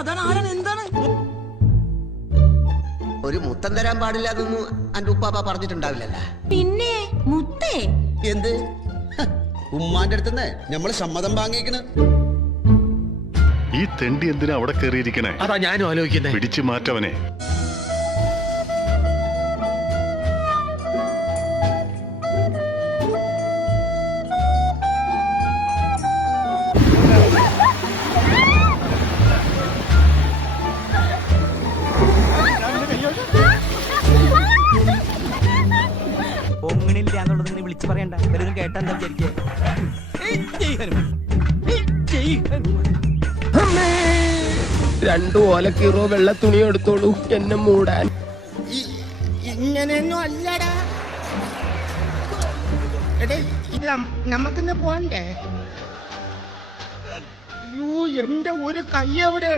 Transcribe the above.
അതാണ് ആരാണ് എന്താണ് ഒരു മുത്തം തരാൻ പാടില്ല എന്നൊന്നും എന്റെ ഉപ്പാപ്പ പറഞ്ഞിട്ടുണ്ടാവില്ലല്ലോ. പിന്നെ മുത്തേ എന്ത് ഉമ്മാന്റെ അടുത്തുനിന്ന് നമ്മള് സമ്മതം വാങ്ങിക്കണ്. ഈ തെണ്ടി എന്തിനാ അവിടെ കയറിയിരിക്കണേ? അതാ ഞാനും ആലോചിക്കുന്നേ. പിടിച്ചു മാറ്റവനെ. പൊങ്ങണില്ല എന്നുള്ളത് നീ വിളിച്ചു പറയണ്ട. ഇവരൊന്നും കേട്ടാ എന്താ വിചാരിക്കുക? രണ്ടു ഓലക്കീറോ വെള്ള തുണി എടുത്തോളൂ എന്നെ മൂടാൻ. ഇങ്ങനെയൊന്നും അല്ലടാ. നമുക്കിന്ന് പോണ്ടേ? എന്റെ ഒരു കൈ എവിടെ?